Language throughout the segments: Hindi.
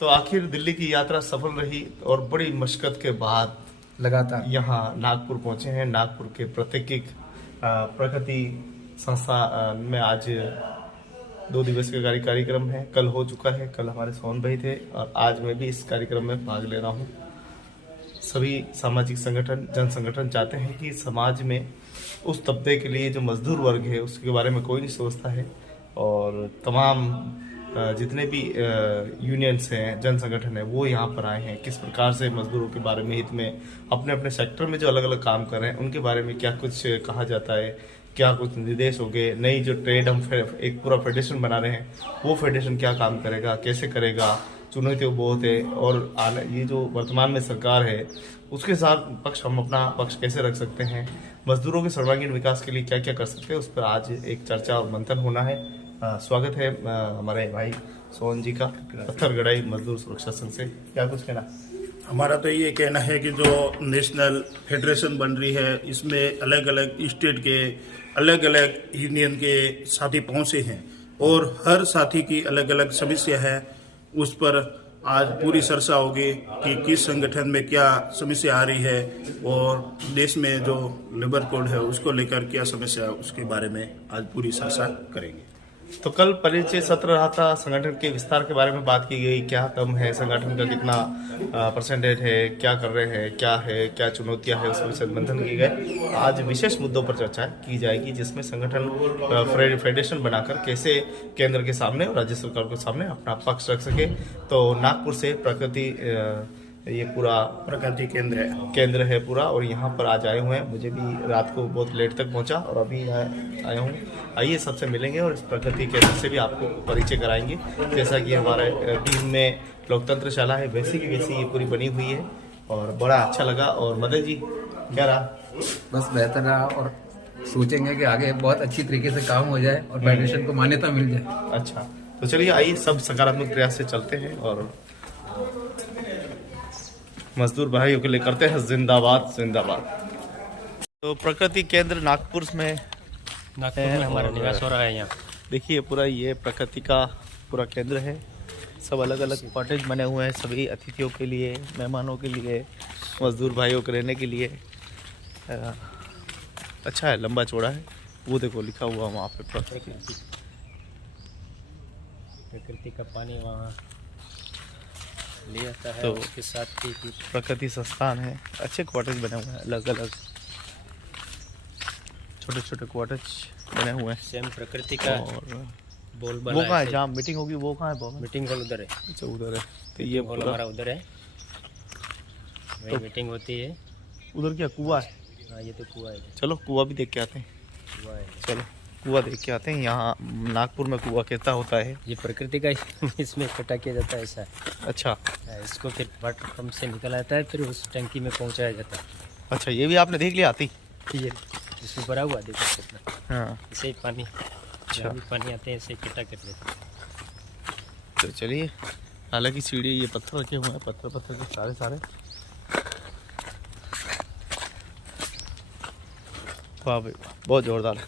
तो आखिर दिल्ली की यात्रा सफल रही और बड़ी मशक्कत के बाद लगातार यहाँ नागपुर पहुंचे हैं। नागपुर के प्राकृतिक प्रगति संस्था में आज 2 दिवसीय कार्यक्रम है। कल हो चुका है, कल हमारे सोहन भाई थे और आज मैं भी इस कार्यक्रम में भाग ले रहा हूँ। सभी सामाजिक संगठन, जन संगठन चाहते हैं कि समाज में उस तबके के लिए जो मजदूर वर्ग है उसके बारे में कोई नहीं सोचता है, और तमाम जितने भी यूनियंस हैं, जन संगठन है, वो यहाँ पर आए हैं। किस प्रकार से मजदूरों के बारे में, हित में, अपने अपने सेक्टर में जो अलग अलग काम कर रहे हैं उनके बारे में क्या कुछ कहा जाता है, क्या कुछ निर्देश हो गए। नई जो ट्रेड हम एक पूरा फेडरेशन बना रहे हैं, वो फेडरेशन क्या काम करेगा, कैसे करेगा, चुनौतियाँ बहुत है। और ये जो वर्तमान में सरकार है उसके साथ हम अपना पक्ष कैसे रख सकते हैं, मजदूरों के सर्वांगीण विकास के लिए क्या क्या कर सकते हैं, उस पर आज एक चर्चा और मंथन होना है। स्वागत है हमारे भाई सोहन जी का, पत्थरगढ़ाई मजदूर सुरक्षा संघ से। क्या कुछ कहना? हमारा तो ये कहना है कि जो नेशनल फेडरेशन बन रही है इसमें अलग अलग स्टेट के अलग अलग यूनियन के साथी पहुंचे हैं और हर साथी की अलग अलग समस्या है। उस पर आज पूरी चर्चा होगी कि किस संगठन में क्या समस्या आ रही है और देश में जो लेबर कोड है उसको लेकर क्या समस्या है उसके बारे में आज पूरी चर्चा करेंगे। तो कल परिचय सत्र रहा था, संगठन के विस्तार के बारे में बात की गई। क्या दम है संगठन का, कितना परसेंटेज है, क्या कर रहे हैं, क्या है, क्या चुनौतियां है, उसके विषय मंथन किए गए। आज विशेष मुद्दों पर चर्चा की जाएगी जिसमें संगठन फेडरेशन बनाकर कैसे केंद्र के सामने और राज्य सरकार के सामने अपना पक्ष रख सके। तो नागपुर से प्रकृति ये पूरा प्रकृति केंद्र है पूरा, और यहाँ पर आज आए हुए हैं। मुझे भी रात को बहुत लेट तक पहुँचा और अभी आया हूँ। आइए सबसे मिलेंगे और इस प्रकृति केंद्र से भी आपको परिचय कराएंगे। जैसा कि हमारे टीम में लोकतंत्र शाला है वैसी की वैसी ये पूरी बनी हुई है और बड़ा अच्छा लगा। और मदन जी क्या रहा? बस बेहतर रहा और सोचेंगे कि आगे बहुत अच्छी तरीके से काम हो जाए और फेडरेशन को मान्यता मिल जाए। अच्छा, तो चलिए आइए सब सकारात्मक प्रयास से चलते हैं और मजदूर भाइयों के लिए करते हैं जिंदाबाद जिंदाबाद। तो प्रकृति केंद्र नागपुर में हमारा निवास हो रहा है। यहाँ देखिए पूरा ये प्रकृति का पूरा केंद्र है। सब अलग अलग कॉटेज बने हुए हैं सभी अतिथियों के लिए, मेहमानों के लिए, मजदूर भाइयों के रहने के लिए। अच्छा है, लंबा चौड़ा है। वो देखो लिखा हुआ वहाँ पे प्रकृति का पानी वहाँ लिया जाता है। तो उसके साथ ही प्रकृति संस्थान है। अच्छे क्वार्टर्स बने हुए हैं, अलग अलग छोटे छोटे क्वार्टर्स बने हुए हैं। सेम प्रकृति का। और बोल वो कहाँ है जहाँ मीटिंग होगी, वो कहाँ है? मीटिंग हॉल उधर है। अच्छा उधर है। तो ये हॉल हमारा उधर है, वही मीटिंग होती है। उधर क्या कुआं है? हाँ ये तो कुआं है। चलो कुआं भी देख के आते हैं। कुआं है, चलो कुआं देख के आते हैं। यहाँ नागपुर में कुआं कहता होता है। ये प्रकृति का इसमें इकट्ठा किया जाता है ऐसा है। अच्छा, इसको फिर वाटर पंप से निकला जाता है, फिर उस टंकी में पहुँचाया जाता है। अच्छा ये भी आपने देख लिया आती? ये इसमें भरा हुआ देखो कितना। हाँ इसे ही पानी, अच्छा भी पानी आते हैं, इसे इकट्ठा कर देते हैं। तो चलिए, हालांकि सीढ़ी ये पत्थर रखे हुए हैं, पत्थर के सारे वाह भाई बहुत जोरदार है।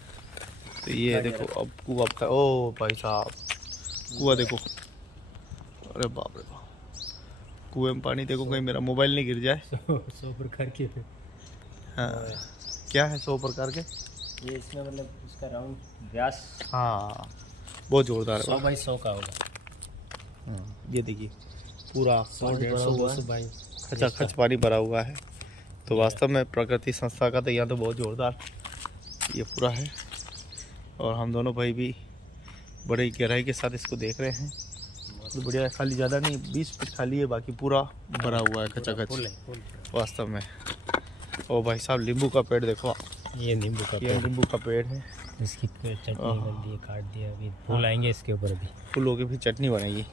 तो ये देखो अब कुआं का, ओ भाई साहब कुआं देखो, अरे बाप रे बाप, कुएं में पानी देखो, कहीं मेरा मोबाइल नहीं गिर जाए। 100 प्रकार के। हाँ क्या है 100 प्रकार के? ये इसमें मतलब उसका राउंड व्यास हाँ बहुत जोरदार है। 100 बाई 100 का होगा। ये देखिए पूरा 100 बाई खचाखच पानी भरा हुआ है। तो वास्तव में प्रकृति संस्था का तो यहाँ तो बहुत जोरदार ये पूरा है। और हम दोनों भाई भी बड़े गहराई के साथ इसको देख रहे हैं। तो बढ़िया, खाली ज़्यादा नहीं, 20 फीट खाली है, बाकी पूरा भरा हुआ है खचाखच वास्तव में। ओ भाई साहब नींबू का पेड़ देखो, ये नींबू का ये नींबू का पेड़ है। इसकी चटनी बन दी है, काट दिया, अभी फूल आएंगे इसके ऊपर। अभी फूलों की भी चटनी बनेगी।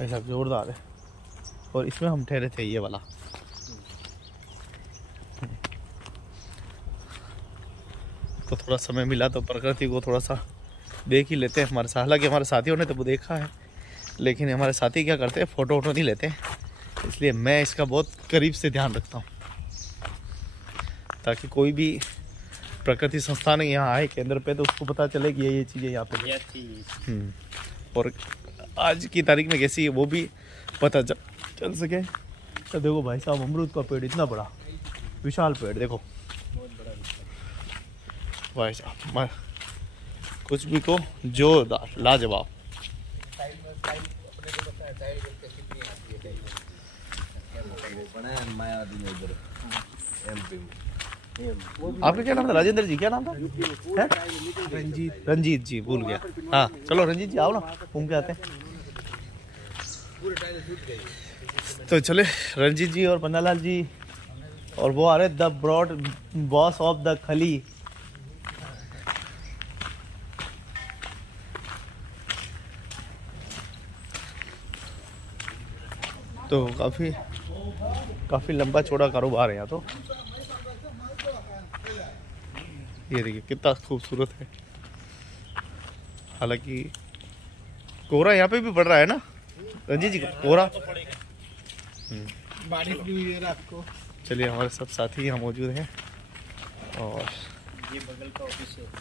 ऐसा जोरदार है। और इसमें हम ठहरे थे, ये वाला। तो थोड़ा समय मिला तो प्रकृति को थोड़ा सा देख ही लेते हैं हमारे साथ। हालांकि हमारे साथियों ने तो वो देखा है, लेकिन हमारे साथी क्या करते हैं, फ़ोटो वोटो नहीं लेते हैं। इसलिए मैं इसका बहुत करीब से ध्यान रखता हूँ ताकि कोई भी प्रकृति संस्थान यहाँ आए केंद्र पे तो उसको पता चले कि ये चीज़ें यहाँ पे। और आज की तारीख में कैसी है वो भी पता चल सके। तो देखो भाई साहब, अमरूद का पेड़ इतना बड़ा विशाल पेड़, देखो भाई साहब, कुछ भी को जोरदार लाजवाब। आपका क्या नाम था? राजेंद्र जी, क्या नाम था? रंजीत जी, भूल गया। हाँ चलो रंजीत जी आओ ना, घूम के आते हैं। तो चले रंजीत जी और पन्नालाल जी, और वो आ रहे the broad boss of the Khali. तो काफी लंबा चौड़ा कारोबार है यहाँ तो। ये देखिए कितना खूबसूरत है। हालांकि कोहरा यहाँ पे भी पड़ रहा है ना रंजीत जी, कोहरा। बारिश भी हुई है रात को। चलिए हमारे सब साथी यहाँ मौजूद हैं और ये बगल का ऑफिस है, हाँ।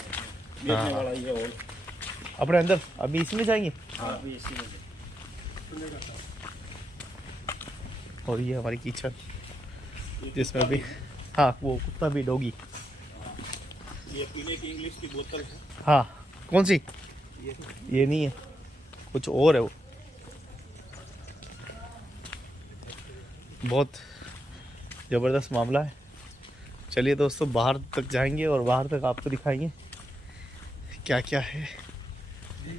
बैठने वाला ये हॉल। अपने अंदर अभी इसी में जाएंगे। हाँ अभी इसी में। और ये हमारी किचन जिसमें भी, हाँ वो कुत्ता भी, डॉगी। ये पीने की इंग्लिश की बोतल है। हाँ कौन सी? ये नहीं है, कुछ और है वो। बहुत ज़बरदस्त मामला है। चलिए दोस्तों बाहर तक जाएंगे और बाहर तक आपको दिखाएंगे क्या क्या है। ये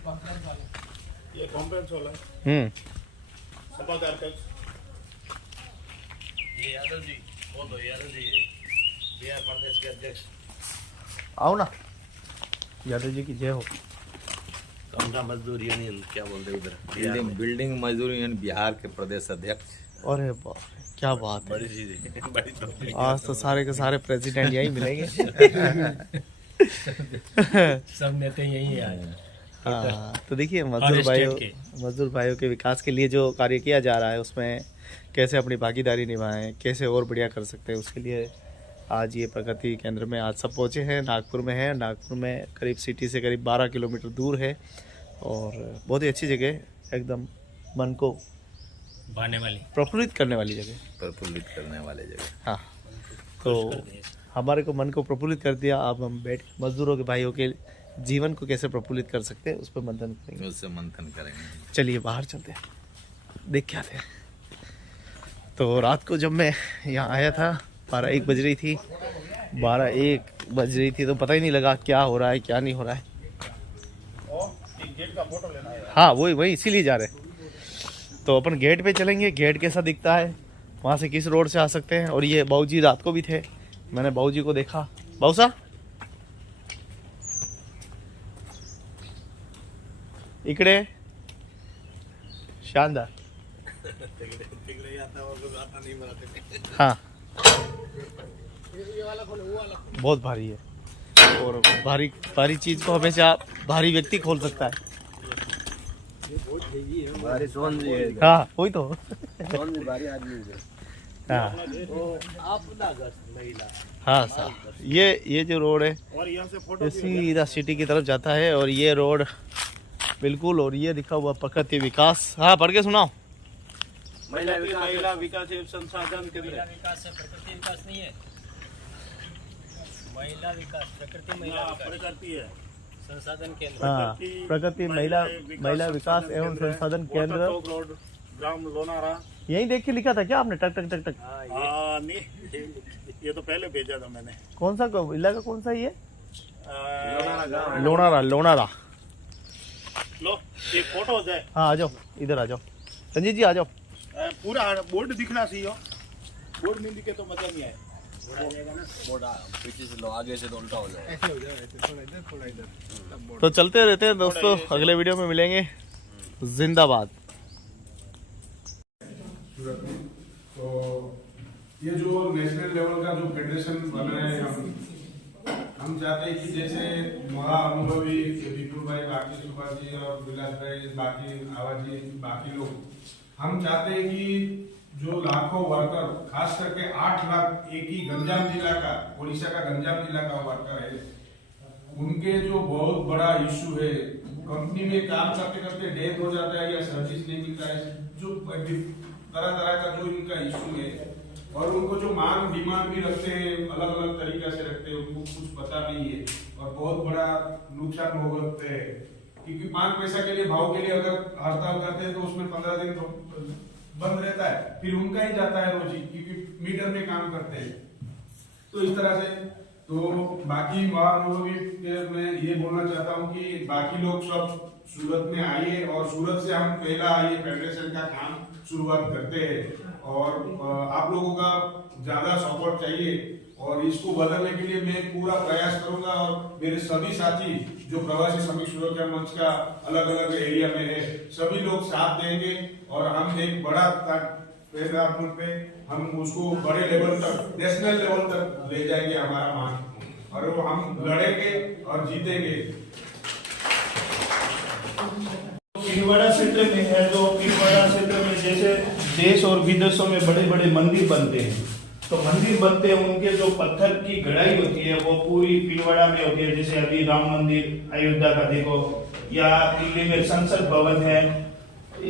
कॉम्प्लेक्स वाला है। सभागार का। ये यादव जी, बोल दो यादव जी, बिहार प्रदेश के अध्यक्ष। आओ ना, यादव जी की जय हो। कामगार मजदूर यूनियन क्या बोलते हैं उधर, बिल्डिंग मजदूर यूनियन बिहार के प्रदेश अध्यक्ष। अरे बाप रे, क्या बात है। बड़ी चीज है, बड़ी तो आज तो सारे के सारे प्रेसिडेंट यही मिलेंगे। सब नेता यही आए। हाँ तो देखिए मजदूर भाइयों के विकास के लिए जो कार्य किया जा रहा है उसमें कैसे अपनी भागीदारी निभाएं, कैसे और बढ़िया कर सकते हैं, उसके लिए आज ये प्रगति केंद्र में आज सब पहुँचे हैं। नागपुर में है, नागपुर में करीब सिटी से करीब 12 किलोमीटर दूर है और बहुत ही अच्छी जगह, एकदम मन को भाने वाली, प्रफुल्लित करने वाली जगह। प्रफुल्लित करने वाले जगह। हाँ तो हमारे को मन को प्रफुल्लित कर दिया। अब हम बैठ मजदूरों के भाइयों के जीवन को कैसे प्रफुल्लित कर सकते हैं उस पर मंथन करेंगे। उससे मंथन करेंगे। चलिए बाहर चलते हैं, देख के आते हैं। तो रात को जब मैं यहाँ आया था 12-1 बज रही थी, 12-1 बज रही थी तो पता ही नहीं लगा क्या हो रहा है क्या नहीं हो रहा है। गेट का फोटो लेना है। हाँ वही इसीलिए जा रहे हैं। तो अपन गेट पे चलेंगे, गेट कैसा दिखता है, वहाँ से किस रोड से आ सकते हैं। और ये बाबूजी रात को भी थे, मैंने बाबूजी को देखा। बाबू साहब इकडे, शानदार। हाँ बहुत भारी है और भारी चीज को हमेशा भारी व्यक्ति खोल सकता है। भारी सोन जी है, हाँ वही तो। सोन जी भारी आदमी है। हाँ आप ना महिला। हाँ साहब, ये जो रोड है और यहाँ से फोटो ये सीधा सिटी की तरफ जाता है और ये रोड बिल्कुल, और ये लिखा हुआ प्रकृति विकास। हाँ पढ़ के सुनाओ। महिला विकास एवं संसाधन केंद्र। विकास है, प्रकृति विकास नहीं है। महिला विकास, प्रकृति महिला विकास, प्रकृति है संसाधन केंद्र। हाँ प्रकृति महिला विकास एवं संसाधन केंद्र, रोड, ग्राम लोनारा। यही देख के लिखा था क्या आपने? टक टक टक टक। नहीं, ये तो पहले भेजा था मैंने। कौन सा इलाका, कौन सा ये? लोनारा। लोनारा। लो एक फोटो हो जाए। हाँ आ जाओ, इधर आ जाओ संजीत जी, आ जाओ। पूरा बोर्ड दिखना चाहिए, बोर्ड नहीं दिखे तो मजा नहीं आए। पीछे से लो, आगे से तो उल्टा हो जाए। ऐसे हो जाए, ऐसे थोड़ा इधर थोड़ा इधर। तो चलते रहते हैं दोस्तों, अगले वीडियो में मिलेंगे। जिंदाबाद। तो ये जो नेशनल लेवल का जो फेडरेशन बन रहे हैं, हम चाहते हैं कि जैसे महा अनुभवी विपुल भाई, बाकी सुभाष जी और विलास भाई, बाकी आवाज जी, बाकी लोग, हम चाहते हैं कि जो लाखों वर्कर, खास करके 8 लाख एक ही गंजाम जिला का, उड़ीसा का गंजाम जिला का वर्कर है, उनके जो बहुत बड़ा इश्यू है कंपनी में काम करते करते डेथ हो जाता है या सर्विस नहीं मिलता है, जो तरह तरह का जो इनका इशू है, और उनको जो मांग डिमांड भी रखते हैं अलग अलग तरीका से रखते हैं, उनको कुछ पता नहीं है और बहुत बड़ा नुकसान भोगते हैं, क्योंकि 5 पैसा के लिए भाव के लिए अगर हड़ताल करते हैं तो उसमें 15 दिन बंद रहता है, फिर उनका ही जाता है रोजी, क्योंकि मीटर में काम करते हैं। तो इस तरह से तो बाकी मैं ये बोलना चाहता हूँ कि बाकी लोग सब सूरत में आइए और सूरत से हम पहला ये फेडरेशन का काम शुरुआत करते हैं और आप लोगों का ज्यादा सपोर्ट चाहिए और इसको बदलने के लिए मैं पूरा प्रयास करूंगा और मेरे सभी साथी जो प्रवासी श्रमिक सुरक्षा मंच का अलग अलग एरिया में है सभी लोग साथ देंगे और हम एक बड़ा पे हम उसको बड़े लेवल तक नेशनल लेवल तक ले जाएंगे हमारा मांग और वो हम लड़ेंगे और जीतेंगे। पीलवाड़ा क्षेत्र में है, जो पीलवाड़ा क्षेत्र में जैसे देश और विदेशों में बड़े बड़े मंदिर बनते हैं, तो मंदिर बनते हैं उनके जो पत्थर की गढ़ाई होती है वो पूरी पीलवाड़ा में होती है। जैसे अभी राम मंदिर अयोध्या का देखो, या दिल्ली में संसद भवन है,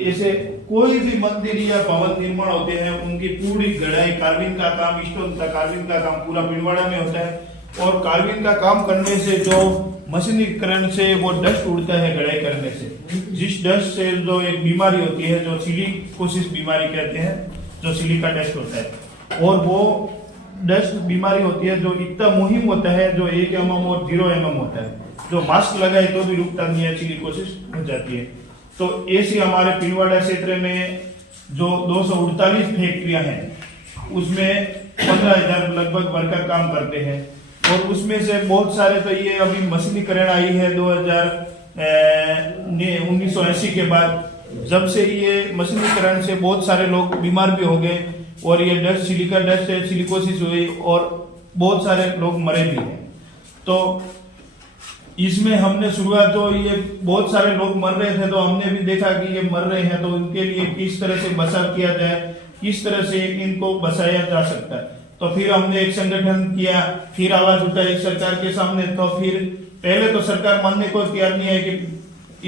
ऐसे कोई भी मंदिर या भवन निर्माण होते हैं उनकी पूरी गढ़ाई कार्विंग का काम, स्टोन का कार्विंग का काम पूरा पीलवाड़ा में होता है। और कार्विंग का काम करने से जो मशीनीकरण से वो डस्ट उड़ता है गढ़ाई करने से, जिस डस्ट से जो एक बीमारी होती है जो सिलिकोसिस बीमारी कहते हैं, जो सिलिका डस्ट होता है, और वो डस्ट बीमारी होती है जो इतना मुहिम होता है जो 1 mm और 0 mm होता है, जो मास्क लगाए तो भी रुकता नहीं है, सिलिकोसिस हो जाती है। तो ऐसी हमारे पीलवाड़ा क्षेत्र में जो 248 फैक्ट्रियां हैं उसमें 15,000 लगभग वर्कर काम करते हैं और उसमें से बहुत सारे तो ये अभी मशीनीकरण आई है 1980 के बाद, जब से ये मशीनीकरण से बहुत सारे लोग बीमार भी हो गए और ये डस्ट सिलिका डस्ट से सिलिकोसिस हुई और बहुत सारे लोग मरे भी हैं। तो इसमें हमने शुरुआत जो ये बहुत सारे लोग मर रहे थे तो हमने भी देखा कि ये मर रहे हैं तो उनके लिए किस तरह से बचाव किया जाए, किस तरह से इनको बचाया जा सकता है। तो फिर हमने एक संगठन किया, फिर आवाज उठाई सरकार के सामने। तो फिर पहले तो सरकार मानने को तैयार नहीं है कि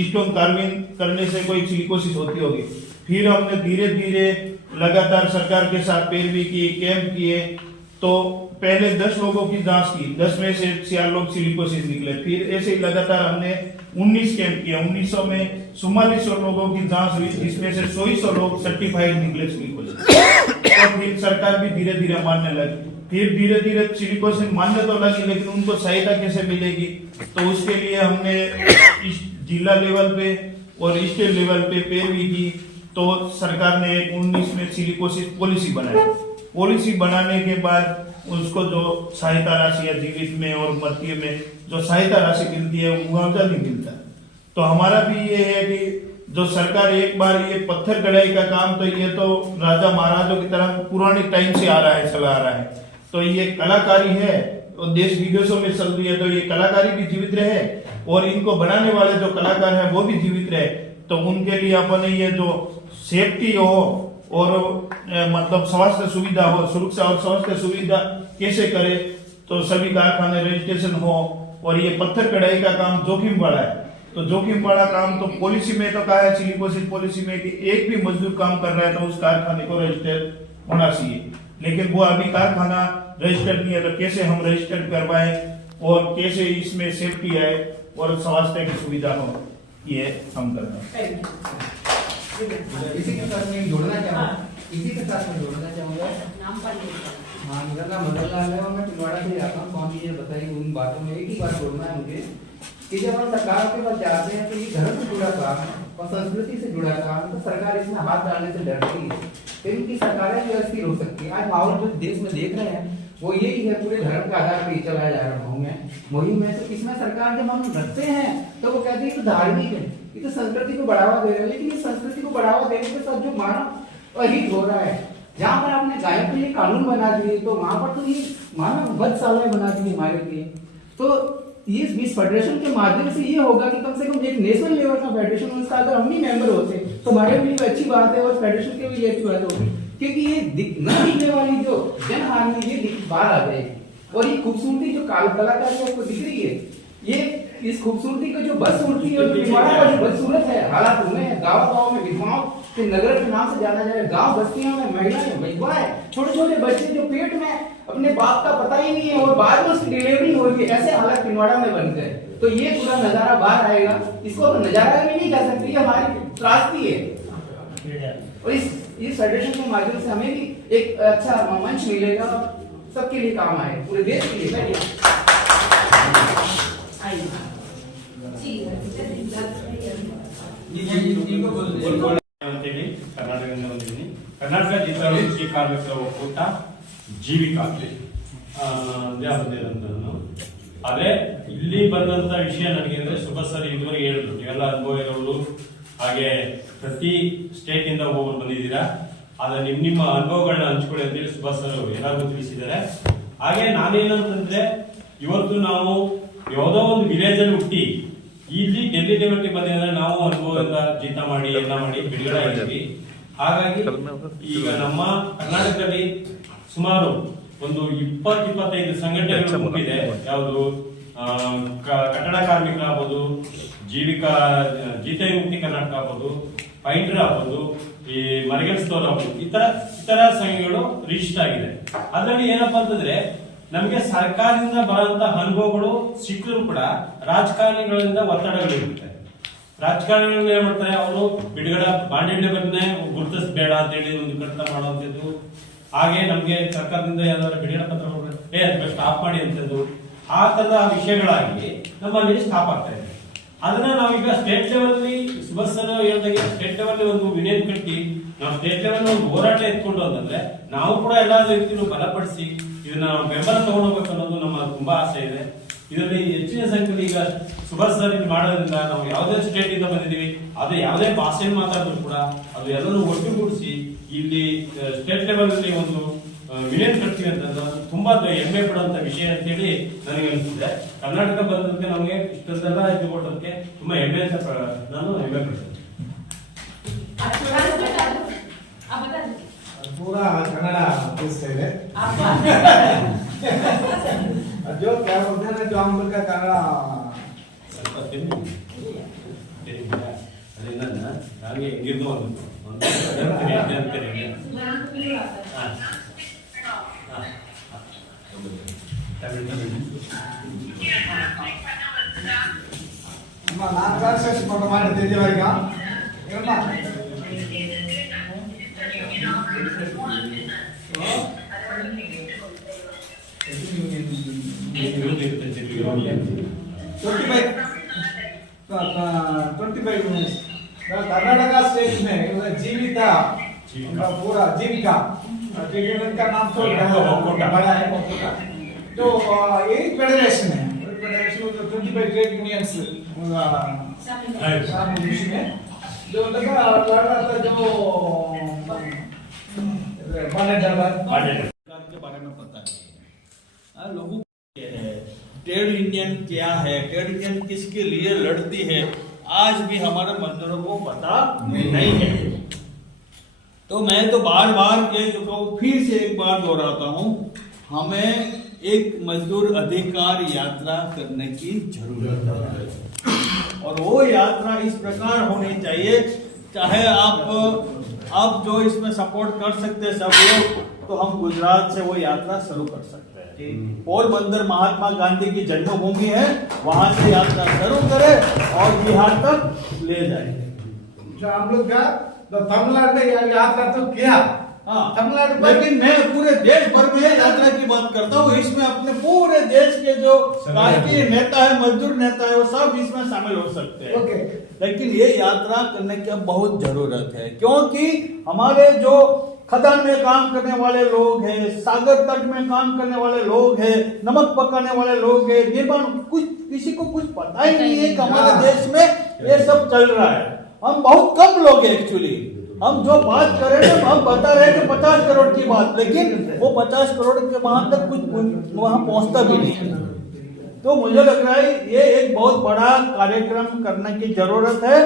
स्टोन कार्विंग करने से कोई सिलिकोसिस होती होगी। फिर हमने धीरे धीरे लगातार सरकार के साथ पैरवी की, कैंप किए। तो पहले 10 लोगों की जांच की, 10 में से 4 लोग सिलिकोसिस निकले। फिर ऐसे ही लगातार हमने 19 कैंप किया। 1900 में 4400 लोगों की जांच हुई, जिसमें से 100 लोग सर्टिफाइड निकले सिलिकोसिस। तो फिर सरकार भी धीरे धीरे मानने लगी। फिर धीरे धीरे सिलिकोसिस मानने तो लगी, लेकिन उनको सहायता कैसे मिलेगी, तो उसके लिए हमने इस जिला लेवल पे और स्टेट लेवल पे पैरवी की। तो सरकार ने 19 में सिलिकोसिस पॉलिसी बनाई। पॉलिसी बनाने के बाद उसको जो सहायता राशि है, जीवित में और मृत्यु में जो सहायता राशि मिलती है वो मुआवजा नहीं मिलता। तो हमारा भी ये है कि जो सरकार एक बार ये पत्थर कढ़ाई का काम, तो ये तो राजा महाराजों की तरह पुराने टाइम से आ रहा है, चला आ रहा है। तो ये कलाकारी है और देश विदेशों में चल रही है, तो ये कलाकारी भी जीवित रहे और इनको बनाने वाले जो कलाकार है वो भी जीवित रहे। तो उनके लिए अपन ये जो सेफ्टी हो और मतलब स्वास्थ्य सुविधा हो, सुरक्षा और स्वास्थ्य सुविधा कैसे करे, तो सभी कारखाने रजिस्ट्रेशन हो। और ये पत्थर कढ़ाई का काम जोखिम वाला है, तो जोखिम वाला काम तो पॉलिसी में तो कहा है, सिलिकोसिस पॉलिसी में कि एक भी मजदूर काम कर रहा है तो उस कारखाने को रजिस्टर होना चाहिए। लेकिन वो अभी कारखाना रजिस्टर्ड नहीं है, तो कैसे हम रजिस्टर्ड करवाएं और कैसे इसमें सेफ्टी आए और स्वास्थ्य की सुविधा हो, ये हम कर रहे हैं। इसी के साथ मैं जोड़ना चाहूँगा। हाँ, मेरा नाम मदन लाल है और मैं पीलवाड़ा से आता हूँ। स्वामी जी ने बताई उन बातों में एक ही बात बोलना है मुझे कि जब हम सरकार के पास जाते हैं तो ये धर्म से जुड़ा काम है और संस्कृति से जुड़ा काम, तो सरकार इसमें हाथ डालने से डरती है, तो इनकी सरकारें जो अस्थिर हो सकती है। आज माहौल जो देश में देख रहे हैं वो यही है, पूरे धर्म के आधार पर चलाया जा रहा मुहिम है। तो इसमें सरकार जब हम रखते हैं तो वो कहती है तो धार्मिक है, ये तो संस्कृति को बढ़ावा दे रहे हैं, लेकिन इस संस्कृति को बढ़ावा देने के साथ जो मानव अहित हो रहा है, जहाँ पर आपने गायों के लिए कानून बना दिए तो वहां पर तो ये मानव वधशालाएं बना दी हमारे लिए। तो ये इस फेडरेशन के माध्यम से ये होगा कि कम से कम एक नेशनल लेवल का फेडरेशन, उसका अगर हम भी मेंबर होते तो हमारे लिए अच्छी बात है और फेडरेशन के लिए अच्छी बात होगी, क्योंकि ये न दिखने वाली जो जनहानि ये बाहर आ जाएगी और ये खूबसूरती जो कलाकारी आपको दिख रही है, ये इस खूबसूरती को जो बदसूरती है, पिछवाड़ा का जो बदसूरत है हालात में, गाँव में विधवाओं के नगर के नाम से जाना जाए, गांव बस्तियों में महिलाएं विधवाएं, छोटे छोटे बच्चे जो पेट में अपने बाप का पता ही नहीं है और बाद में उसकी डिलीवरी हो रही है, ऐसे हालात पिंडवाड़ा में बन गए। तो ये पूरा नजारा बाहर आएगा, इसको अपन नजारा भी नहीं कह सकते, ये हमारी त्रासदी है। और इस फेडरेशन के माध्यम से हमें भी एक अच्छा मंच मिलेगा, सबके लिए काम आए, पूरे देश के लिए। ಅಂತೇಳಿ ಕರ್ನಾಟಕದಿಂದ ಬಂದಿದ್ದೀನಿ. ಕರ್ನಾಟಕ ಜಿಲ್ಲಾ ಕೃಷಿ ಕಾರ್ಮಿಕರ ಒಕ್ಕೂಟ ಜೀವಿಕಾ ಬಂದಿರೋಂಥದ್ದು. ಆದ್ರೆ ಇಲ್ಲಿ ಬಂದಂತ ವಿಷಯ ನನಗೆ ಅಂದ್ರೆ ಸುಭಾಷ್ ಸರ್ ಇದುವರೆಗೆ ಹೇಳಿದ್ರು, ನೀವೆಲ್ಲ ಅನುಭವ ಇರೋರು, ಹಾಗೆ ಪ್ರತಿ ಸ್ಟೇಟ್ ಇಂದ ಹೋಗಿ ಬಂದಿದ್ದೀರಾ, ಆದ್ರೆ ನಿಮ್ಮ ಅನುಭವಗಳನ್ನ ಹಂಚ್ಕೊಳ್ಳಿ ಅಂತೇಳಿ ಸುಭಾಷ್ ಸರ್ ಅವರು ಎಲ್ಲರಿಗೂ ತಿಳಿಸಿದ್ದಾರೆ. ಹಾಗೆ ನಾನೇನಂತಂದ್ರೆ ಇವತ್ತು ನಾವು ಯಾವುದೋ ಒಂದು ವಿಲೇಜ್ ಅಲ್ಲಿ ಹುಟ್ಟಿ ಇಲ್ಲಿ ಡೆಲ್ಲಿ ಲೆವೆಲ್ಗೆ ಬಂದಿದ್ರೆ ನಾವು ಅನುಭವದಿಂದ ಜೀತ ಮಾಡಿ ಎಲ್ಲ ಮಾಡಿ ಬಿಡುಗಡೆ ಆಗಿದ್ವಿ. ಹಾಗಾಗಿ ಈಗ ನಮ್ಮ ಕರ್ನಾಟಕದಲ್ಲಿ ಸುಮಾರು ಒಂದು 20-25 ಸಂಘಟನೆಗಳು ಹುಟ್ಟಿದೆ. ಯಾವುದು ಕಟ್ಟಡ ಕಾರ್ಮಿಕರಾಗ್ಬೋದು, ಜೀವಿಕಾ ಜೀತ ವಿಮುಕ್ತಿ ಕರ್ನಾಟಕ ಆಗ್ಬೋದು, ಪೈಂಟರ್ ಆಗ್ಬೋದು, ಈ ಮರಗೆಲ್ ಸ್ಟೋರ್ ಆಗ್ಬೋದು, ಈ ತರ ಸಂಘಗಳು ರಿಜಿಸ್ಟರ್ ಆಗಿದೆ. ಅದರಲ್ಲಿ ಏನಪ್ಪಾ ಅಂತಂದ್ರೆ ನಮಗೆ ಸರ್ಕಾರದಿಂದ ಬರುವಂತ ಅನುಭವಗಳು ಸಿಕ್ಕರೂ ಕೂಡ ರಾಜಕಾರಣಿಗಳಿಂದ ಒತ್ತಡಗಳಿರುತ್ತೆ. ರಾಜಕಾರಣಿಗಳು ಏನ್ ಮಾಡ್ತಾರೆ, ಅವರು ಬಿಡುಗಡೆ ಬಾಂಡ್ ಬಗ್ಗೆ ಗುರುತಿಸಬೇಡ ಅಂತ ಹೇಳಿ ಒಂದು ಕಡಿತ ಮಾಡುವಂಥದ್ದು. ಹಾಗೆ ನಮ್ಗೆ ಸರ್ಕಾರದಿಂದ ಯಾವ್ದಾದ್ರು ಬಿಡುಗಡೆ ಪತ್ರ ಸ್ಟಾಪ್ ಮಾಡಿ ಅಂತದ್ದು, ಆ ತರದ ವಿಷಯಗಳಾಗಿ ನಮ್ಮಲ್ಲಿ ಸ್ಟಾಪ್ ಆಗ್ತಾ ಇದೆ. ಅದನ್ನ ನಾವೀಗ ಸ್ಟೇಟ್ ಲೆವೆಲ್ ಸುಭಾಷ್ ಸರ್ ಹೇಳಿದಾಗೆ ಸ್ಟೇಟ್ ಲೆವೆಲ್ ಒಂದು ವಿನಯ ಕಟ್ಟಿ ನಾವು ಸ್ಟೇಟ್ ಲೆವೆಲ್ ಒಂದು ಹೋರಾಟ ಎತ್ಕೊಂಡು ಅಂತಂದ್ರೆ ನಾವು ಕೂಡ ಎಲ್ಲಾ ರೀತಿಯೂ ಬಲಪಡಿಸಿ ಇದನ್ನ ಬೆಂಬಲ ತಗೊಂಡೋಗ್ಬೇಕು ಅನ್ನೋದು ನಮ್ಮ ತುಂಬಾ ಆಸೆ ಇದೆ. ಇದರಲ್ಲಿ ಹೆಚ್ಚಿನ ಸಂಖ್ಯೆಯಲ್ಲಿ ಈಗ ಸುಭಾಷ್ ಸರ್ ಇಲ್ಲಿ ಮಾಡೋದ್ರಿಂದ ನಾವು ಯಾವುದೇ ಸ್ಟೇಟ್ ಇಂದ ಬಂದಿದ್ದೀವಿ, ಅದು ಯಾವುದೇ ಭಾಷೆಯಲ್ಲಿ ಮಾತಾಡಿದ್ರು ಕೂಡ ಅದು ಎಲ್ಲರೂ ಒಟ್ಟುಗೂಡಿಸಿ ಇಲ್ಲಿ ಸ್ಟೇಟ್ ಲೆವೆಲ್ ಅಲ್ಲಿ ಒಂದು ವಿನಯ ಕಟ್ತೀವಿ ಅಂತಂದ್ರೆ ತುಂಬಾ ಹೆಮ್ಮೆ ಪಡುವಂತ ವಿಷಯ ಅಂತ ಹೇಳಿ ನನಗೆ ಅನಿಸುತ್ತೆ. ಕರ್ನಾಟಕ ಬಂದದಕ್ಕೆ ನಮಗೆ ಇಷ್ಟೊಂದೆಲ್ಲ ಇದು ಕೊಡೋದಕ್ಕೆ ತುಂಬಾ ಹೆಮ್ಮೆ ಅಂತ ನಾನು ಹೆಮ್ಮೆ ಪಡ್ತೇನೆ. पूरा कन्नड़ स्टाइल है जो क्या बोलते हैं ना, जो हम लोग का कन्नड़ ಹಾಗೆ ಹೆಂಗಿರ್ದು ನಮ್ಮ 4 ವರ್ಷ ಫೋಟೋ ಮಾಡಿದ್ದೀವಿ ಈಗ कर्नाटका स्टेट में जीविका पूरा जीविका का नाम तो बड़ा है तो एक फेडरेशन है, फेडरेशन 25 ट्रेड यूनियंस में जो लगा जो के बारे में पता है लोगों को है ट्रेड यूनियन क्या है, ट्रेड यूनियन किसके लिए लड़ती है, आज भी हमारे मजदूरों को पता नहीं है। तो मैं तो बार बार कह चुका हूँ, फिर से एक बार दोहराता हूँ, हमें एक मजदूर अधिकार यात्रा करने की जरूरत है और वो यात्रा इस प्रकार होनी चाहिए, चाहे आप जो इसमें सपोर्ट कर सकते हैं सब लोग, तो हम गुजरात से वो यात्रा शुरू कर सकते हैं। पोरबंदर महात्मा गांधी की जन्मभूमि है, वहां से यात्रा शुरू करें और बिहार तक ले जाएंगे। जो हम लोग का तो तमिलनाडु में यात्रा तो किया, तमिलनाडु, लेकिन मैं पूरे देश भर में यात्रा की बात करता हूँ, इसमें अपने पूरे देश के जो राजकीय नेता है, मजदूर नेता है, वो सब इसमें शामिल हो सकते हैं। ओके। लेकिन ये यात्रा करने की बहुत जरूरत है, क्योंकि हमारे जो खदान में काम करने वाले लोग हैं, सागर तट में काम करने वाले लोग हैं, नमक पकाने वाले लोग हैं, निर्माण, कुछ किसी को कुछ पता ही नहीं है कि हमारे देश में ये सब चल रहा है। हम बहुत कम लोग हैं एक्चुअली, हम जो बात कर रहे हैं हम बता रहे हैं कि 50 करोड़ की बात, लेकिन वो 50 करोड़ के वहां तक कुछ वहां पहुंचता भी नहीं है। तो मुझे लग रहा है ये एक बहुत बड़ा कार्यक्रम करने की जरूरत है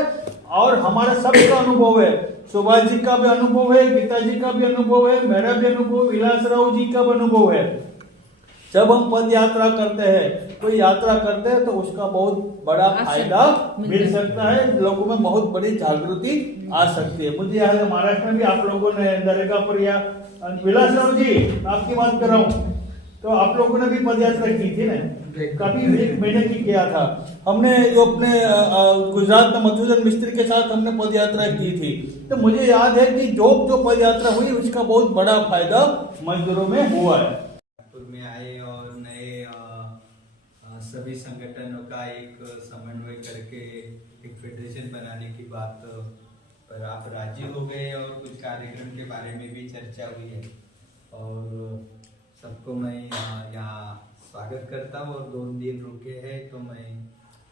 और हमारा सबका अनुभव है, सुभाष जी का भी अनुभव है, गीता जी का भी अनुभव है, मेरा भी अनुभव, विलास राव जी का भी अनुभव है जब हम पद यात्रा करते हैं, कोई यात्रा करते हैं तो उसका बहुत बड़ा फायदा मिल सकता है, लोगों में बहुत बड़ी जागृति आ सकती है। मुझे याद है महाराष्ट्र में भी आप लोगों ने दरेगापुर या विलासराव जी आपकी बात कर रहा हूँ, तो आप लोगों ने भी पद यात्रा की थी ना, काफी 1 महीने की किया था हमने, जो अपने गुजरात में मधुसूदन मिस्त्री के साथ हमने पद यात्रा की थी। तो मुझे याद है कि जो पद यात्रा हुई उसका बहुत बड़ा फायदा मजदूरों में हुआ है। में आए और नए सभी संगठनों का एक समन्वय करके एक फेडरेशन बनाने की बात पर आप राजी हो गए और कुछ कार्यक्रम के बारे में भी चर्चा हुई है, और सबको मैं यहाँ स्वागत करता हूँ। और 2 दिन रुके हैं तो मैं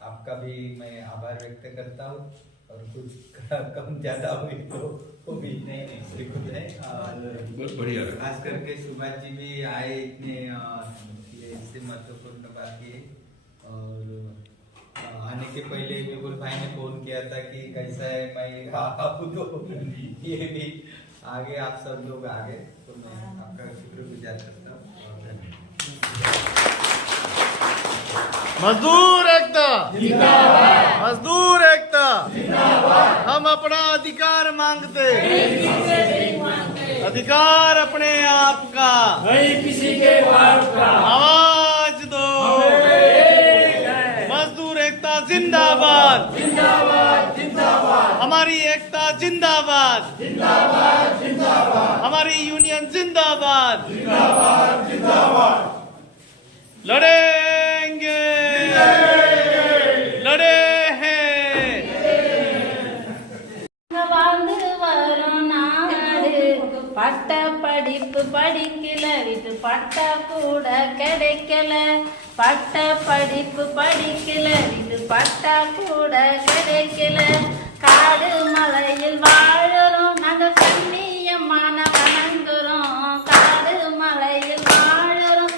आपका भी मैं आभार व्यक्त करता हूँ, और कुछ कम ज्यादा हुई तो वो भी नहीं स्वीकृत है। और बढ़िया, खास करके सुभाष जी भी आए इतने, ये इससे महत्वपूर्ण बात ये। और आने के पहले बिल्कुल भाई ने फोन किया था कि कैसा है, मैं आऊँ तो ये भी आगे आप सब लोग आगे, तो मैं आपका शुक्रगुजार करता हूँ। मजदूर एकता जिंदाबाद, मजदूर एकता जिंदाबाद। हम अपना अधिकार मांगते, अधिकार अपने आप का, नहीं किसी के बाप का। आवाज दो, मजदूर एकता जिंदाबाद, जिंदाबाद जिंदाबाद। हमारी एकता जिंदाबाद, जिंदाबाद जिंदाबाद। हमारी यूनियन जिंदाबाद, जिंदाबाद जिंदाबाद। लड़ेंगे, लड़े हैं। பட்ட படிப்பு படிக்கல, வீட்டு பட்டா கூட கிடைக்கல. பட்ட படிப்பு படிக்கல, வீட்டு பட்டா கூட கிடைக்கல. காடு மலையில் வாழறோம் நாங்க, கண்ணியமான வணங்குறோம். காடு மலையில் வாழறோம்,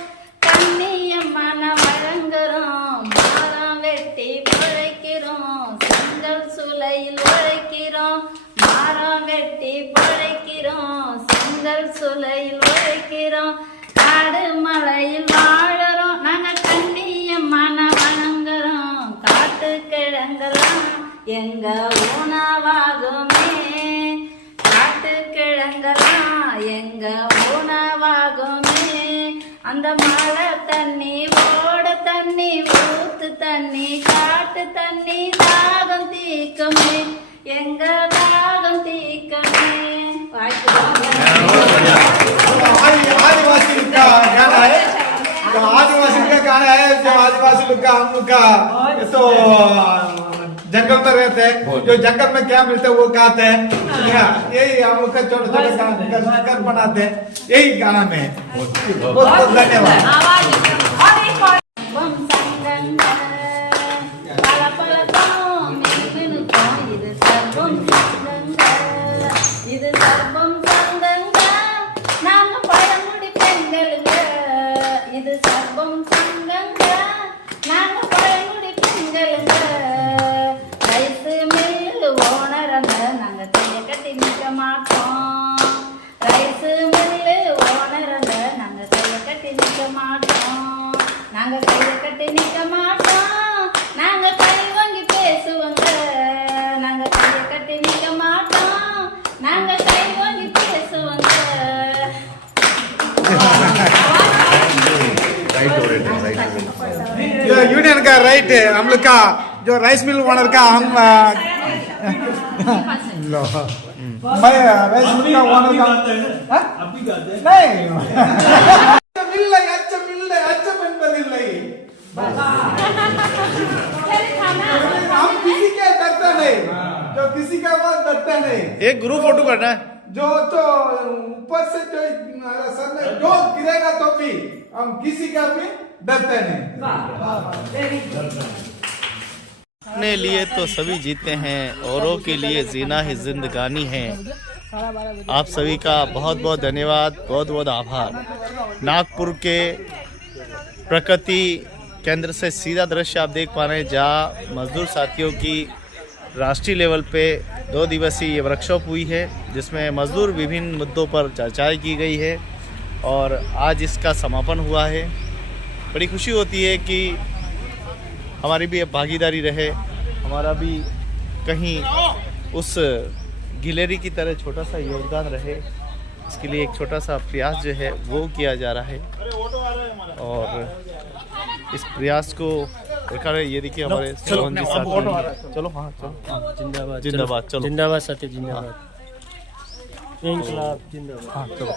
கண்ணியமான வணங்குறோம். மரம் வெட்டி பிழைக்கிறோம், செங்கல் சுளையில் உழைக்கிறோம். மரம் வெட்டி பிழைக்கிறோம், செங்கல் சுளையில் உழைக்கிறோம். காடு மலையில் வாழறோம் நாங்க, கண்ணியமான வணங்குறோம். காட்டு கிழங்கெல்லாம் எங்க உணவாகுமே, காட்டு கிழங்கெல்லாம் எங்க உணவாகுமே. அந்த மழை தண்ணி, ஓட தண்ணி, ஊத்து தண்ணி, காட்டு தண்ணி தாகம் தீக்குமே, எங்க தாகம் தீக்குமே. आदिवासी लोग का गाना है, तो आदिवासी का गाना है। जो आदिवासी लोग का, हम लोग का तो जंगल में रहते हैं, जो जंगल में क्या मिलता है वो गाते हैं। यही हम लोग का छोटे छोटे घर बनाते हैं, यही गाना में। बहुत बहुत धन्यवाद। இது சர்வம் சங்கங்க, நாங்க பழங்குடி பெண்களுங்க. இது சர்வம் சங்கங்க, நாங்க பழங்குடி பெண்களுங்க. ரைஸ் மில்லு ஓனரங்க, நாங்க கைய கட்டி நிற்க மாட்டோம். ரைஸ் மில்லு ஓனரங்க, நாங்க கைய கட்டி நிற்க மாட்டோம். நாங்க கைய கட்டி நிற்க மாட்டோம், நாங்க கை வாங்கி பேசுவோங்க. நாங்க கைய கட்டி நிற்க மாட்டோம், நாங்க கை வாங்கி பேசுவோங்க. जो यूनियन का राइट है, हम लोग का जो राइस मिल ओनर का, हम लो मैं राइस मिल का ओनर का आप भी गाते हैं? नहीं मिल रही, अच्छा मिल रही। हम किसी के डरते नहीं, जो किसी का बात डरते नहीं। एक ग्रुप फोटो करना है। जो तो ऊपर से जो सर में जो गिरेगा तो भी हम किसी का भी डरते नहीं। अपने लिए तो सभी जीते हैं, औरों के लिए जीना ही जिंदगानी है। आप सभी का बहुत बहुत धन्यवाद, बहुत बहुत आभार। नागपुर के प्रकृति केंद्र से सीधा दृश्य आप देख पा रहे हैं, जहाँ मजदूर साथियों की राष्ट्रीय लेवल पे 2 दिवसीय ये वर्कशॉप हुई है, जिसमें मजदूर विभिन्न मुद्दों पर चर्चाएं की गई है और आज इसका समापन हुआ है। बड़ी खुशी होती है कि हमारी भी भागीदारी रहे, हमारा भी कहीं उस गिलेरी की तरह छोटा सा योगदान रहे। इसके लिए एक छोटा सा प्रयास जो है वो किया जा रहा है और इस प्रयास को ये देखिए हमारे सोहन जी साथ हैं। चलो हाँ चलो जिंदाबाद जिंदाबाद चलो जिंदाबाद साथी जिंदाबाद इंकलाब जिंदाबाद। हाँ चलो।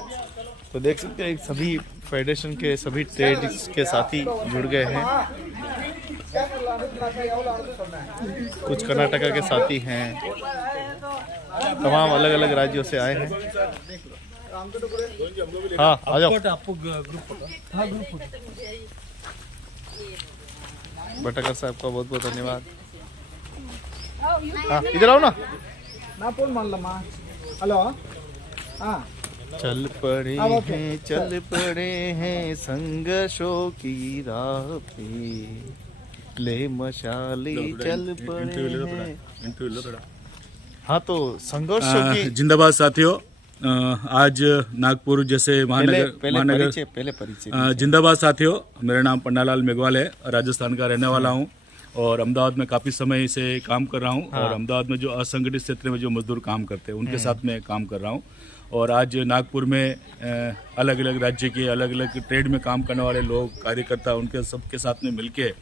तो देख सकते हैं सभी फेडरेशन के सभी ट्रेड के साथी जुड़ गए हैं। कुछ कर्नाटका के साथी हैं, तमाम अलग अलग राज्यों से आए हैं। हाँ आ जाओ। भटकर साहब का बहुत बहुत धन्यवाद। हाँ इधर आओ ना। हेलो हाँ चल पड़े हैं चल पड़े हैं संघर्षों की राह पे, ले मशाली चल पड़े हैं। हाँ तो संघर्षों की जिंदाबाद साथियों। आज नागपुर जैसे महानगर पहले परिचय जिंदाबाद साथियों। मेरा नाम पन्नालाल मेघवाल है, राजस्थान का रहने वाला हूँ और अहमदाबाद में काफ़ी समय से काम कर रहा हूँ। हाँ। और अहमदाबाद में जो असंगठित क्षेत्र में जो मजदूर काम करते हैं उनके साथ में काम कर रहा हूँ। और आज नागपुर में अलग अलग राज्य के अलग अलग ट्रेड में काम करने वाले लोग, कार्यकर्ता, उनके सबके साथ में मिलके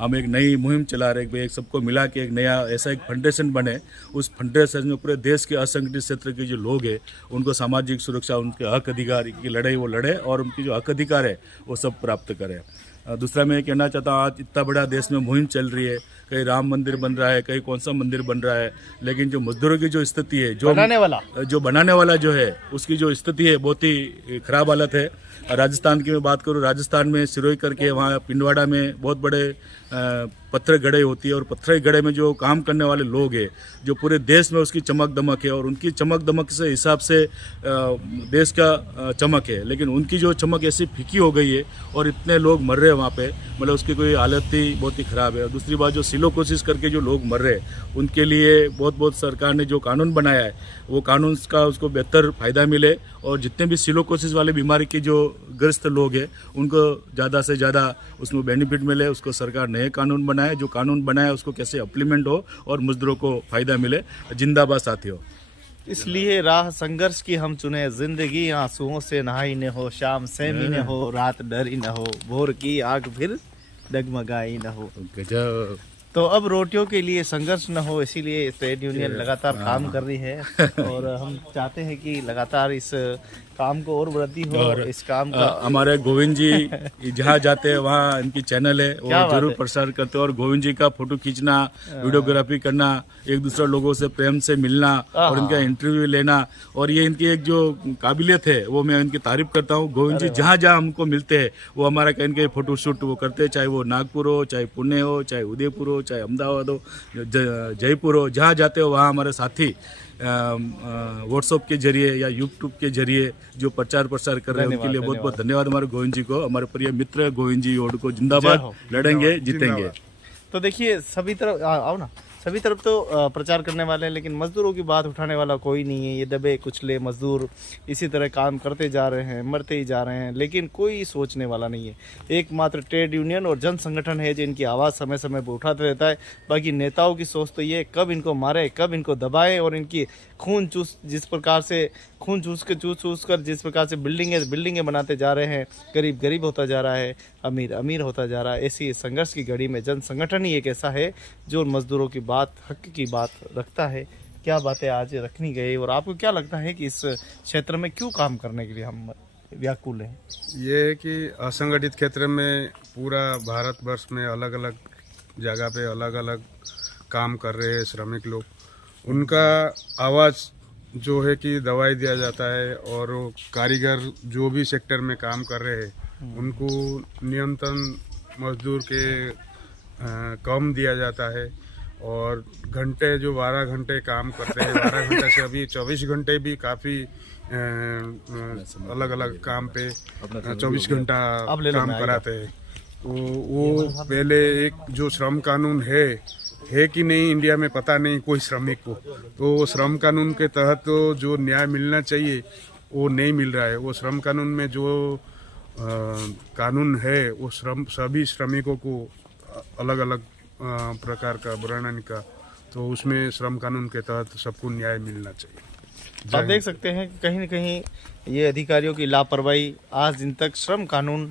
हम एक नई मुहिम चला रहे हैं। एक सबको मिला के एक नया ऐसा एक फेडरेशन बने। उस फेडरेशन में पूरे देश के असंगठित क्षेत्र के जो लोग हैं उनको सामाजिक सुरक्षा, उनके हक अधिकार की लड़ाई वो लड़े और उनकी जो हक अधिकार है वो सब प्राप्त करें। दूसरा मैं कहना चाहता हूँ, आज इतना बड़ा देश में मुहिम चल रही है, कहीं राम मंदिर बन रहा है, कहीं कौन सा मंदिर बन रहा है, लेकिन जो मजदूरों की जो स्थिति है, जो बनाने वाला जो है उसकी जो स्थिति है बहुत ही खराब हालत है। राजस्थान की मैं बात करूँ, राजस्थान में सिरोही करके वहाँ पिंडवाड़ा में बहुत बड़े पत्थर गड़े होती है और पत्थर गड़े में जो काम करने वाले लोग हैं, जो पूरे देश में उसकी चमक दमक है और उनकी चमक दमक से हिसाब से देश का चमक है, लेकिन उनकी जो चमक ऐसी फीकी हो गई है और इतने लोग मर रहे हैं वहाँ पे, मतलब उसकी कोई हालत ही बहुत ही ख़राब है। और दूसरी बात, जो सिलो कोशिश करके जो लोग मर रहे हैं उनके लिए बहुत सरकार ने जो कानून बनाया है वो कानून का उसको बेहतर फ़ायदा मिले और जितने भी सिलो कोशिश वाले बीमारी के जो ग्रस्त लोग हैं उनको ज़्यादा से ज़्यादा उसमें बेनिफिट मिले। उसको सरकार नए कानून बनाए, जो कानून बनाए उसको कैसे इम्प्लीमेंट हो और मजदूरों को फ़ायदा मिले। जिंदाबाद साथियों। इसलिए राह संघर्ष की हम चुने, जिंदगी आंसुओं से नहाई न हो, शाम सहमी न हो, रात डरी न हो, भोर की आग फिर डगमगाई न हो। गजब। तो अब रोटियों के लिए संघर्ष न हो, इसीलिए ट्रेड यूनियन लगातार काम कर रही है और हम चाहते हैं कि लगातार इस काम को और वृद्धि हो। और इस काम का हमारे गोविंद जी जहाँ जाते हैं वहाँ इनकी चैनल है, वो जरूर प्रसार करते हैं। और गोविंद जी का फोटो खींचना, वीडियोग्राफी करना, एक दूसरे लोगों से प्रेम से मिलना और इनका इंटरव्यू लेना, और ये इनकी एक जो काबिलियत है वो मैं इनकी तारीफ करता हूँ। गोविंद जी जहाँ जहाँ हमको मिलते हैं वो हमारा कहीं के फोटो शूट वो करते हैं, चाहे वो नागपुर हो, चाहे पुणे हो, चाहे उदयपुर हो, चाहे अहमदाबाद हो, जयपुर हो, जहाँ जाते हो वहाँ हमारे साथी व्हाट्सएप के जरिए या यूट्यूब के जरिए जो प्रचार प्रसार कर रहे हैं उनके लिए बहुत बहुत धन्यवाद हमारे गोविंद जी को। हमारे प्रिय मित्र गोविंद जी और को जिंदाबाद, लड़ेंगे जीतेंगे। तो देखिए सभी तरफ आओ ना, सभी तरफ तो प्रचार करने वाले हैं, लेकिन मजदूरों की बात उठाने वाला कोई नहीं है। ये दबे कुचले मजदूर इसी तरह काम करते जा रहे हैं, मरते ही जा रहे हैं, लेकिन कोई सोचने वाला नहीं है। एकमात्र ट्रेड यूनियन और जन संगठन है जिनकी आवाज़ समय समय पर उठाते रहता है। बाकी नेताओं की सोच तो ये कब इनको मारे, कब इनको दबाए और इनकी खून चूस कर जिस प्रकार से बिल्डिंगें बनाते जा रहे हैं, गरीब गरीब होता जा रहा है, अमीर अमीर होता जा रहा है। ऐसी संघर्ष की घड़ी में जन संगठन ही एक ऐसा है जो मजदूरों की बात, हक की बात रखता है। क्या बातें आज रखनी गई और आपको क्या लगता है कि इस क्षेत्र में क्यों काम करने के लिए हम व्याकुल हैं? ये है कि असंगठित क्षेत्र में पूरा भारतवर्ष में अलग अलग जगह पे अलग अलग काम कर रहे हैं श्रमिक लोग, उनका आवाज़ जो है कि दबाई दिया जाता है और कारीगर जो भी सेक्टर में काम कर रहे हैं उनको नियंत्रण मजदूर के कम दिया जाता है। और घंटे जो 12 घंटे काम करते हैं, 12 घंटे से अभी 24 घंटे भी काफ़ी अलग अलग काम पे 24 घंटा काम कराते हैं। तो वो पहले एक जो श्रम कानून है कि नहीं इंडिया में पता नहीं कोई श्रमिक को, तो श्रम कानून के तहत तो जो न्याय मिलना चाहिए वो नहीं मिल रहा है। वो श्रम कानून में जो कानून है वो सभी श्रमिकों को अलग अलग प्रकार का बनाने का, तो उसमें श्रम कानून के तहत सबको न्याय मिलना चाहिए। आप देख सकते हैं कि कहीं न कहीं ये अधिकारियों की लापरवाही आज दिन तक श्रम कानून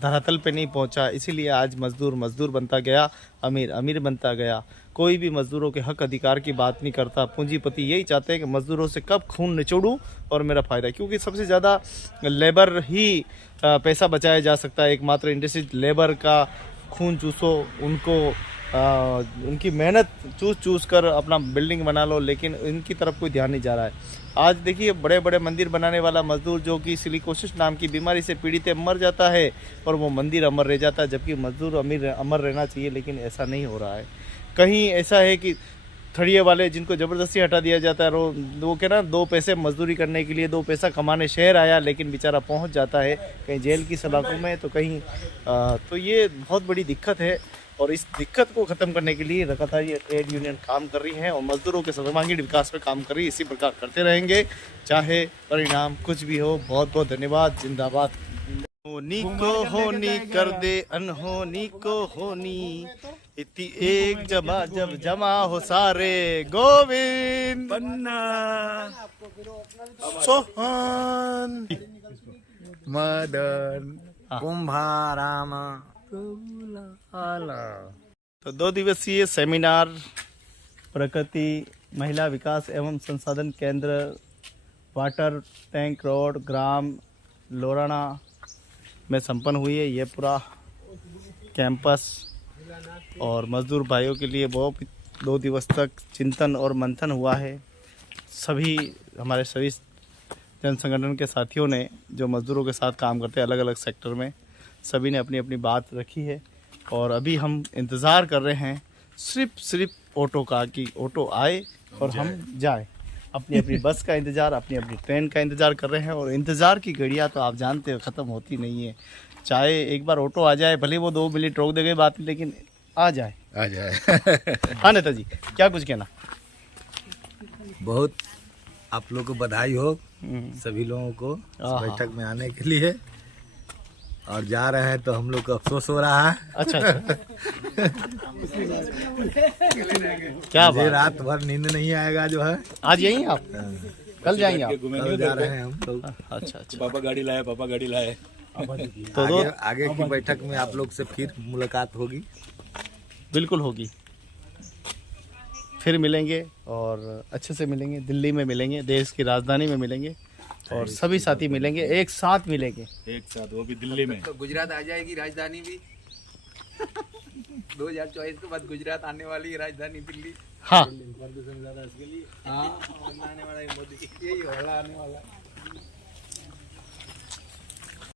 धरातल पे नहीं पहुंचा, इसीलिए आज मजदूर मजदूर बनता गया, अमीर अमीर बनता गया। कोई भी मजदूरों के हक अधिकार की बात नहीं करता। पूंजीपति यही चाहते हैं कि मजदूरों से कब खून निचोड़ूं और मेरा फायदा, क्योंकि सबसे ज़्यादा लेबर ही पैसा बचाया जा सकता है। एकमात्र इंडस्ट्री लेबर का खून चूसो, उनको उनकी मेहनत चूस कर अपना बिल्डिंग बना लो, लेकिन इनकी तरफ कोई ध्यान नहीं जा रहा है। आज देखिए बड़े बड़े मंदिर बनाने वाला मजदूर जो कि सिलिकोसिस नाम की बीमारी से पीड़ित है, मर जाता है और वो मंदिर अमर रह जाता है, जबकि मजदूर अमर रहना चाहिए, लेकिन ऐसा नहीं हो रहा है। कहीं ऐसा है कि थड़िए वाले जिनको ज़बरदस्ती हटा दिया जाता है, वो क्या ना 2 पैसे मजदूरी करने के लिए 2 पैसा कमाने शहर आया, लेकिन बेचारा पहुंच जाता है कहीं जेल की सलाखों में, तो कहीं तो ये बहुत बड़ी दिक्कत है। और इस दिक्कत को ख़त्म करने के लिए लगातार ये ट्रेड यूनियन काम कर रही है और मजदूरों के सर्वांगीण विकास पर काम कर रही है। इसी प्रकार करते रहेंगे, चाहे परिणाम कुछ भी हो। बहुत बहुत धन्यवाद। जिंदाबाद। होनी को होनी कर दे, अनहोनी को होनी, इति एक जब जमा हो सारे। गोविंद पन्ना सोहन मदन कुंभाराम। तो 2 दिवसीय सेमिनार प्रकृति महिला विकास एवं संसाधन केंद्र वाटर टैंक रोड ग्राम लोराना में संपन्न हुई है। ये पूरा कैंपस और मजदूर भाइयों के लिए वो 2 दिवस तक चिंतन और मंथन हुआ है। हमारे सभी जन संगठन के साथियों ने जो मजदूरों के साथ काम करते हैं अलग अलग सेक्टर में, सभी ने अपनी अपनी बात रखी है। और अभी हम इंतज़ार कर रहे हैं सिर्फ ऑटो का, कि ऑटो आए और हम जाए। अपनी अपनी बस का इंतज़ार, अपनी अपनी ट्रेन का इंतज़ार कर रहे हैं। और इंतज़ार की घड़ियाँ तो आप जानते हो ख़त्म होती नहीं है। चाहे एक बार ऑटो आ जाए, भले वो 2 मिनट रोक देगा बात नहीं, लेकिन आ जाए। हाँ नेताजी, क्या कुछ कहना? बहुत आप लोग को बधाई हो, सभी लोगों को इस बैठक में आने के लिए। और जा रहे हैं तो हम लोग को अफसोस हो रहा है। अच्छा। क्या बात? रात भर नींद नहीं आएगा जो है। आज यहीं आप? कल जाएंगे आप? कल जा रहे हैं हम लोग। अच्छा। पापा गाड़ी लाए। तो आगे की बैठक में आप लोग से फिर मुलाकात होगी। बिल्कुल होगी, फिर मिलेंगे और अच्छे से मिलेंगे। दिल्ली में मिलेंगे, देश की राजधानी में मिलेंगे और सभी साथी मिलेंगे, एक साथ मिलेंगे, एक साथ, वो भी दिल्ली में। तो गुजरात आ जाएगी राजधानी भी। 2024 के बाद गुजरात आने वाली राजधानी दिल्ली। हाँ, आने वाला है मोदी, यही आने वाला है।